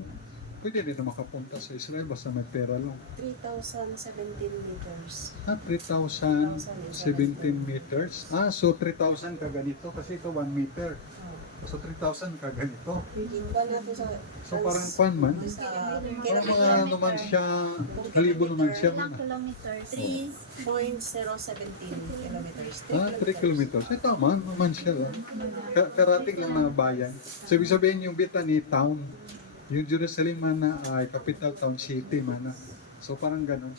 pwede rin na makapunta sa Israel basta may pera lang. 3,017 meters. 3,017 meters. So 3,000 kaganito kasi ito 1 meter. So 3,000 kaganito. Iba na to sa... So parang pan man. Parang mga naman siya, halibo naman siya. Ilang kilometers? 3.017 kilometers. 3 kilometers. Eh tama, naman siya lang. Karating lang na bayan. So ibig sabihin yung Bethany town. Yung Jerusalem man na ay capital town city man na. So parang ganun.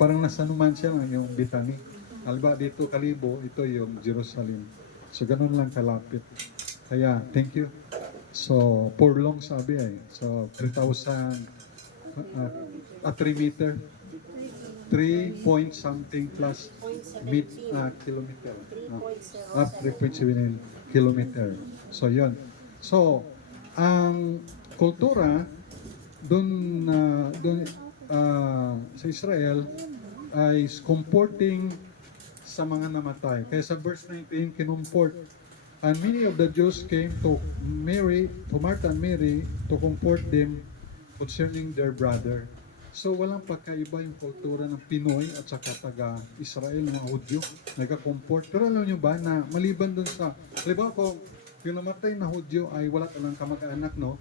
Parang nasa naman siya lang yung Bethany. Alba dito Kalibo, ito yung Jerusalem. So ganun lang kalapit. Kaya, thank you. So, furlong sabi ay. So, 3,000 3 meter. 3 point something plus kilometer. 3.7 kilometer. So, yun. So, ang kultura dun sa Israel ay comforting sa mga namatay. Kaya sa verse 19, kinumport. And many of the Jews came to Martha and Mary to comfort them concerning their brother. So walang pagkaiba yung kultura ng Pinoy at saka taga-Israel, mga Hudyo, nagka-comfort. Pero alam nyo ba na maliban dun sa, halimbawa kung yung namatay na Hudyo ay wala talang kamag-anak, no?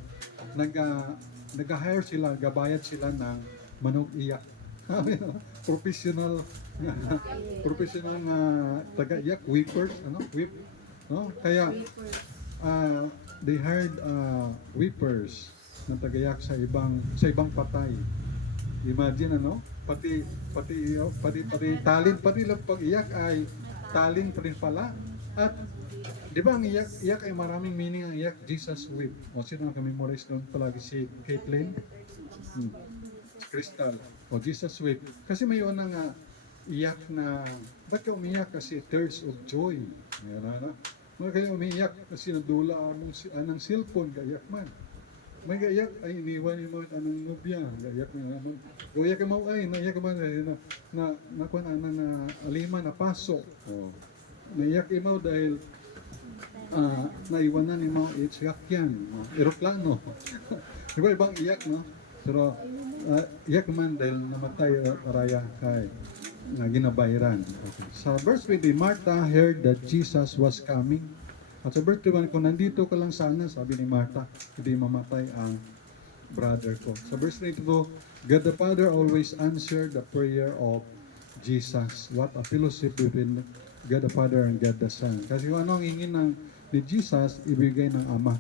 Nag-hire sila, gabayad sila ng manog iyak. professional na taga-iyak, whippers, whip. No? Kaya they hired whippers na tagayak sa ibang patay. Imagine pati talent pati lang pag-iyak ay talent pa rin pala. At di ba ang iyak ay maraming meaning ang iyak, Jesus weep. O sino ang memorize doon palagi si Caitlin? Crystal. O Jesus weep. Kasi may unang iyak na, ba't ka umiyak? Kasi tears of joy. Ayan. Mga kayo umiiyak kasi nadula ng cellphone, gayak man. May gayak ay iniwan yung mga anong nobya, gayak na naman. Gayak yung mga naiyak man na alima na paso. Oh. Naiyak imaw dahil naiwanan yung mga sakyan, eroplano. Diba ibang iyak, no? Pero iyak man dahil namatay paraya kay na ginabayran. Okay. Sa verse 20, Martha heard that Jesus was coming. At sa verse 21, kung nandito ka lang sana, sabi ni Martha, hindi mamatay ang brother ko. Sa verse 22, God the Father always answered the prayer of Jesus. What a fellowship between God the Father and God the Son. Kasi kung ano ang hingin ni Jesus, ibigay ng Ama.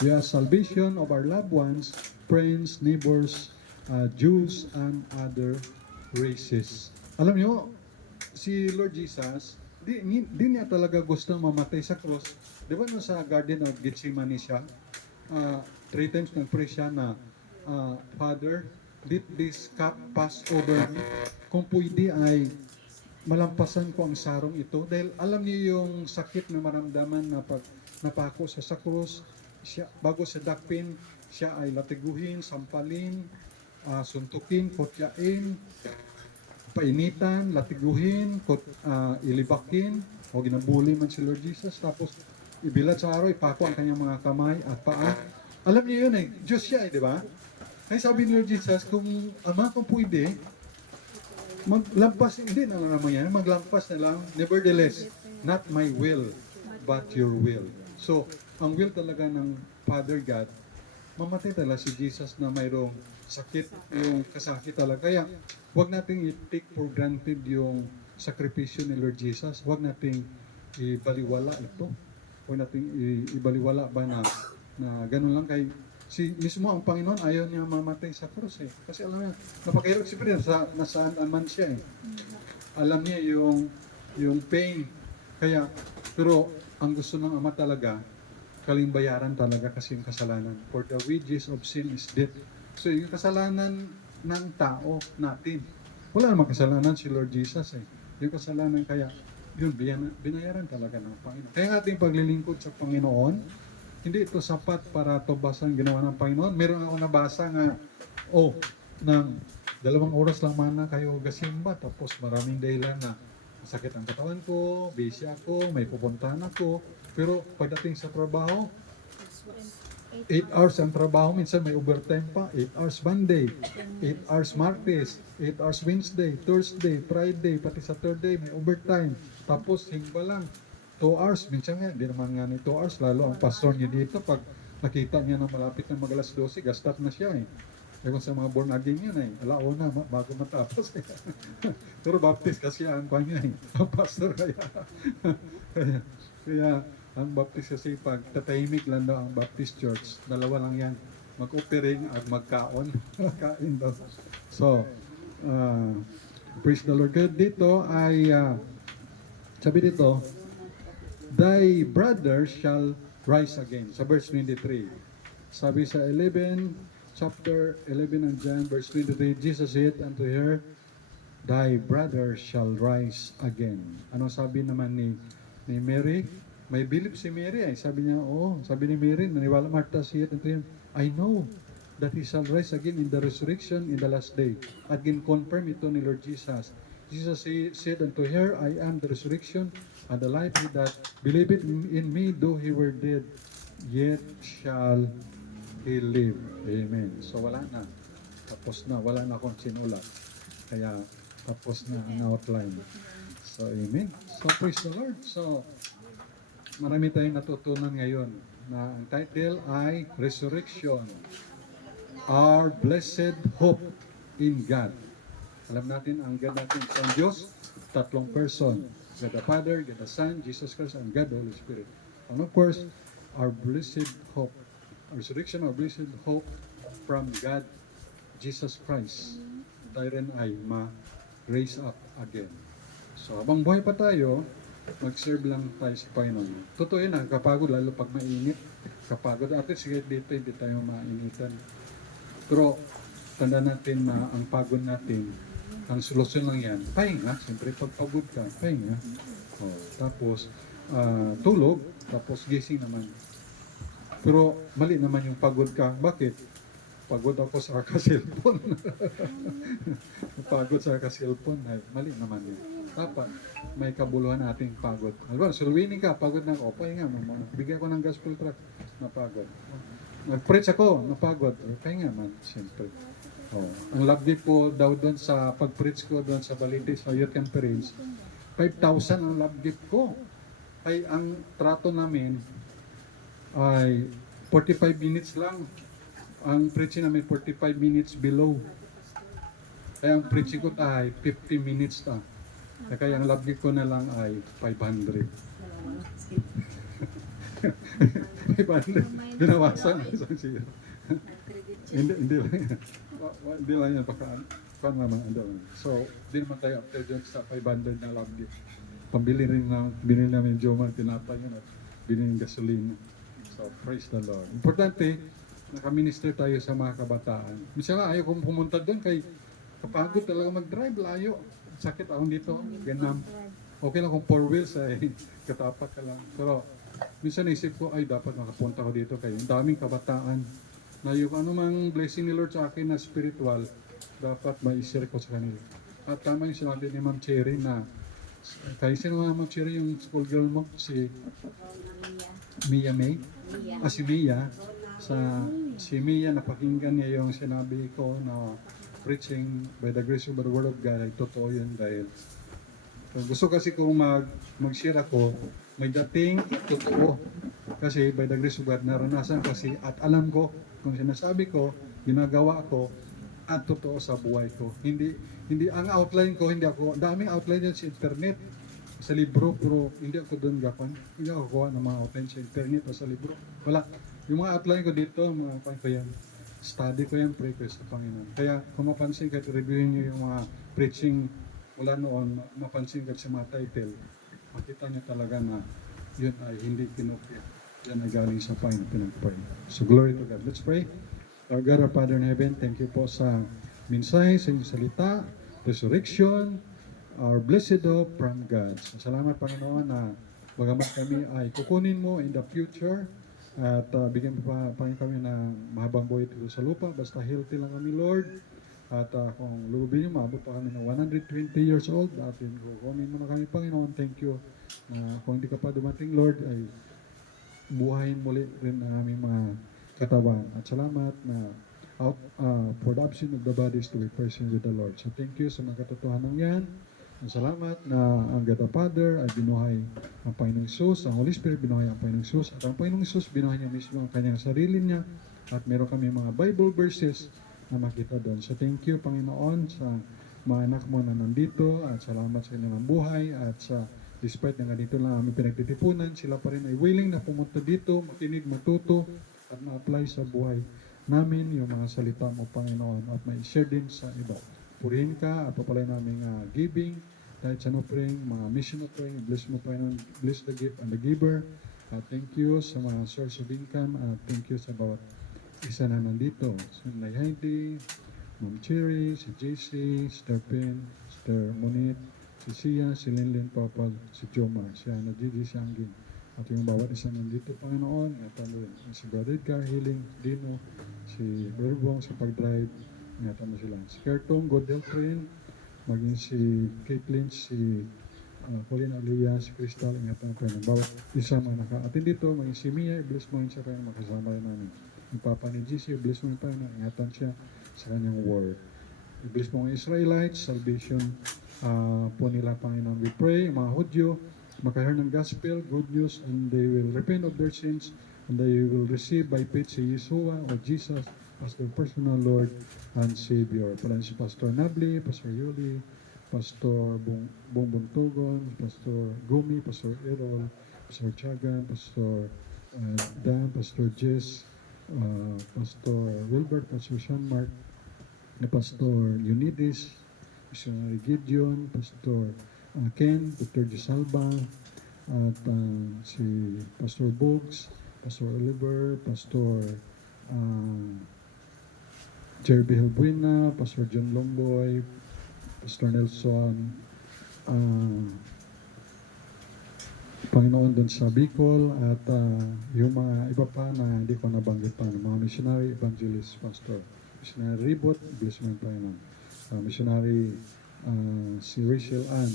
We have salvation of our loved ones, friends, neighbors, Jews, and other races. Alam nyo, si Lord Jesus, di niya talaga gusto mamatay sa cross. Di ba sa Garden of Gethsemane siya, 3 times nag-pray siya na, Father, let this cup pass over me. Kung pwede ay malampasan ko ang sarong ito. Dahil alam niyo yung sakit na maramdaman na pag napako sa cross, siya, bago sa dakpin, siya ay latiguhin, sampalin, suntukin, kotyain, painitan, latiguhin, ilibakin, o ginabuli man si Lord Jesus, tapos ibilad sa araw, ipako ang kanyang mga kamay at paa. Alam niyo yun Diyos siya di ba? Kaya sabi ni Lord Jesus, kung Ama, kung pwede, maglampas, hindi na lang naman yan, maglampas na lang, nevertheless, Not my will, but your will. So, ang will talaga ng Father God, mamatay talaga si Jesus na mayroong sakit, yung kasakit talaga. Kaya, huwag nating i-take for granted yung sakripisyo ni Lord Jesus. Huwag nating ibaliwala ito. Huwag nating ibaliwala ba na ganun lang kay si mismo ang Panginoon ayaw niya mamatay sa krus eh. Kasi alam niya, napakahirap si Panginoon nasaan naman siya eh. Alam niya yung pain. Kaya, pero ang gusto ng Ama talaga, kalimbayaran talaga kasi yung kasalanan. For the wages of sin is death. So yung kasalanan ng tao natin, wala namang kasalanan si Lord Jesus eh. Yung kasalanan kaya, yun, binayaran talaga ng Panginoon. Kaya ang ating paglilingkod sa Panginoon, hindi ito sapat para tubasan ginawa ng Panginoon. Meron ako nabasa nga, ng 2 oras lang man na kayo gasimba, tapos maraming dahilan na masakit ang katawan ko, busy ako, may pupuntahan ako, pero pagdating sa trabaho, 8 hours ang trabaho, minsan may overtime pa, 8 hours Monday, 8 hours Martes, 8 hours Wednesday, Thursday, Friday, pati Saturday may overtime. Tapos hingba lang, 2 hours, minsan nga, hindi naman nga ni 2 hours, lalo ang pastor niya dito, pag nakita niya na malapit na mag-alas 12, gastat na siya eh. Ewan sa mga born again yun eh, alauna, bago matapos eh. Pero baptist kasi ang kanya eh, ang pastor kaya. kaya ang baptist kasi pag tatahimik lang daw ang Baptist Church, dalawa lang yan, mag-offering at magkaon. Kain daw. So, praise the Lord. Kaya dito ay, sabi dito, thy brother shall rise again. Sa verse 23. Sabi sa chapter 11 ng John, verse 23, Jesus said unto her, thy brother shall rise again. Ano sabi naman ni Mary? May believe si Mary ay. Sabi niya, sabi ni Mary, naniwala Martha said unto him, I know that he shall rise again in the resurrection in the last day. At confirm ito ni Lord Jesus. Jesus said unto her, I am the resurrection and the life. He that believeth in me, though he were dead, yet shall he live. Amen. So wala na. Tapos na. Wala na akong sinulat. Kaya tapos na ang outline. So amen. So praise the Lord. So marami tayong natutunan ngayon na ang title ay Resurrection. Our Blessed Hope in God. Alam natin ang God natin sa Diyos, tatlong person. God the Father, God the Son, Jesus Christ, and God the Holy Spirit. And of course, our blessed hope. Resurrection, our blessed hope from God, Jesus Christ. Tayo rin ay ma-raise up again. So, habang buhay pa tayo, mag-serve lang tayo sa Panginoon. Totoo yun, kapagod, lalo pag mainit. Kapagod. At sige, dito hindi tayo mainitan. Pero, tanda natin na ang pagod natin, ang solusyon lang yan, pahinga. Siyempre, pag pagod ka, pahinga. Tapos, tulog, tapos gising naman. Pero mali naman yung pagod ka. Bakit? Pagod ako sa ka-cellphone. Pagod sa ka-cellphone. Ay, mali naman yun. Dapat may kabuluhan ating pagod. Alba, sulwini ka, pagod na ako. Pahinga mo. Bigyan ko ng gospel track, napagod. Nag-preach ako, napagod. Pahinga man, siyempre. Ang love gift ko daw doon sa pag-preach ko doon sa Balite, sa Youth Conference, 5,000 ang love gift ko. Ay, ang trato namin, ay 45 minutes lang. Ang preaching namin 45 minutes below. Kaya ang preaching ko ay 50 minutes ta. Kaya ang love gift ko na lang ay 500. 500. Binawasan isang siya. Hindi lang yan. Hindi lang yan. Paano naman? So, hindi naman tayo after dyan sa 500 na love gift. Pambili rin na, binili namin Joma, tinapay yun at binili ng gasolina. So, praise the Lord. Importante, nakaminister tayo sa mga kabataan. Minsan nga, ayaw kong pumunta doon kay kapagod talaga mag-drive, layo. Sakit akong dito, ganam. Okay lang kung 4 wheels ay katapat ka lang. Pero minsan naisip ko, ay dapat makapunta ko dito kay daming kabataan na yung anumang blessing ni Lord sa akin na spiritual, dapat ma-share ko sa kanila. At tama yung sinabi ni Ma'am Cherry na, kaya sino Ma'am Cherry yung school girl mo? Si Mia May? Si Mia. Si Mia, napakinggan niya yung sinabi ko na preaching by the grace of the word of God ay totoo yun dahil So, gusto kasi kung mag-share ako, may dating totoo. Kasi by the grace of God, naranasan kasi at alam ko kung sinasabi ko, ginagawa ko, at totoo sa buhay ko. Hindi ang outline ko, hindi ako, daming outline yan sa internet, sa libro, pero hindi ako doon gapon. Hindi ako kuha ng mga outline sa internet o sa libro. Wala. Yung mga outline ko dito, mga outline ko yan. Study ko yan, pray ko sa Panginoon. Kaya kung mapansin kahit reviewin nyo yung mga preaching mula noon, mapansin kahit sa mga title, makita nyo talaga na yun ay hindi kinopya. Yan ay galing sa Panginoon pinag-pray. So glory to God. Let's pray. Our God, our Father in heaven, thank you po sa mensahe, sa inyong salita, resurrection, our blessed hope from God. So, salamat Panginoon na bagamat kami ay kukunin mo in the future at bigyan mo pa Panginoon kami ng mahabang buhay dito sa lupa. Basta healthy lang kami, Lord. At kung lubin niyo, maabot pa kami ng 120 years old. At kukunin mo na kami, Panginoon. Thank you. Kung hindi ka pa dumating, Lord, ay buhayin muli rin ang aming mga katawan. At salamat na for the option of the bodies to be present with the Lord. So thank you sa mga katotohanan yan. At salamat na ang God the Father ay binuhay ang Panginoong Isus, ang Holy Spirit binuhay ang Panginoong Isus, at ang Panginoong Isus binuhay niya mismo ang kanyang sarili niya, at meron kami mga Bible verses na makita doon. So thank you Panginoon sa mga anak mo na nandito, at salamat sa kanilang buhay, at sa despite na ganito lang aming pinagtitipunan, sila pa rin ay willing na pumunta dito, makinig, matuto, at ma-apply sa buhay namin yung mga salita mo, Panginoon, at may share din sa iba. Purihin ka at papalay namin giving, kahit sa offering, mga mission offering, bless mo, Panginoon, bless the gift and the giver. Thank you sa mga source of income, at thank you sa bawat isa na nandito. So, Nay Heidi, Ma'am Cherry, si JC, Sister Pen, Sister Monit, si Sia, si Linlin Papal, si Joma, si Ana Gigi, si Angin. At yung bawat isa nandito, Panginoon, ingatan mo rin. Si Brother Edgar, Healing, Dino, si Brother Bong, sa pag-drive, ingatan mo sila. Si Kertong, God Health Train, maging si Caitlin, si Pauline Alia, si Crystal, ingatan mo rin. Bawat isa mga naka-attend dito, maging si Mia, bless mo rin siya kayo, makasama rin namin. Yung Papa ni GC, bless mo rin tayo, ingatan siya sa kanyang word. I-bless mo ang Israelites, salvation po nila, Panginoon. We pray, mga Hudyo, makahear ng gospel, good news, and they will repent of their sins, and they will receive by faith si Yeshua or Jesus as their personal Lord and Savior. Pala si Pastor Nabli, Pastor Yuli, Pastor Bongbontogon, Pastor Gumi, Pastor Errol, Pastor Chagan, Pastor Dan, Pastor Jess, Pastor Wilbert, Pastor Sean Mark, Pastor Unides, Missionary Gideon, Pastor Ken, Dr. Gisalba, at si Pastor Boggs, Pastor Oliver, Pastor Jerby Helbuena, Pastor John Lomboy, Pastor Nelson, Panginoon doon sa Bicol, at yung mga iba pa na hindi ko nabanggit pa, mga missionary, evangelist, pastor, missionary Ribot, bless mo yung Panginoon, missionary si Rachel Ann,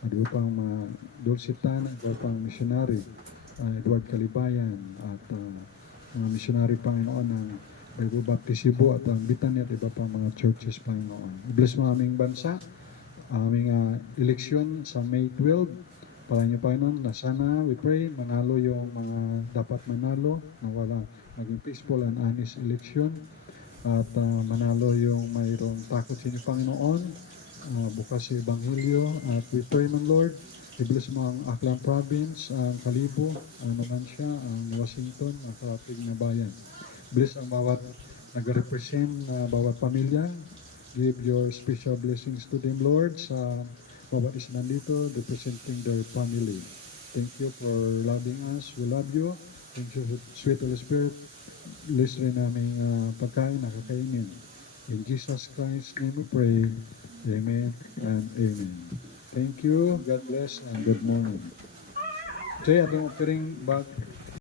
at iba pang mga Dulcitan, iba pang missionary, Edward Calibayan, at mga missionary, Panginoon, ng Bible Baptist Cebu at ang Bitani, at iba pang mga churches, Panginoon. I-bless mo aming bansa, aming eleksyon sa May 12. Pala niyo, Panginoon, na sana, we pray, manalo yung mga dapat manalo, na wala maging peaceful and honest election, at manalo yung mayroong takot sa inyo, Panginoon, bukas sa Ebanghelyo, at we pray, man Lord, i-bless mo ang Aklan Province, ang Kalibo, ang Numancia, ang Washington, ang karatig na bayan. Bless ang bawat nag-represent na bawat pamilya. Give your special blessings to them, Lord, sa bawat isa nandito, representing their family. Thank you for loving us. We love you. Thank you, sweet Holy Spirit. Bless rin naming pagkain na kakainin. In Jesus Christ's name we pray. Amen and amen. Thank you. God bless and good morning. Jay, ating offering back.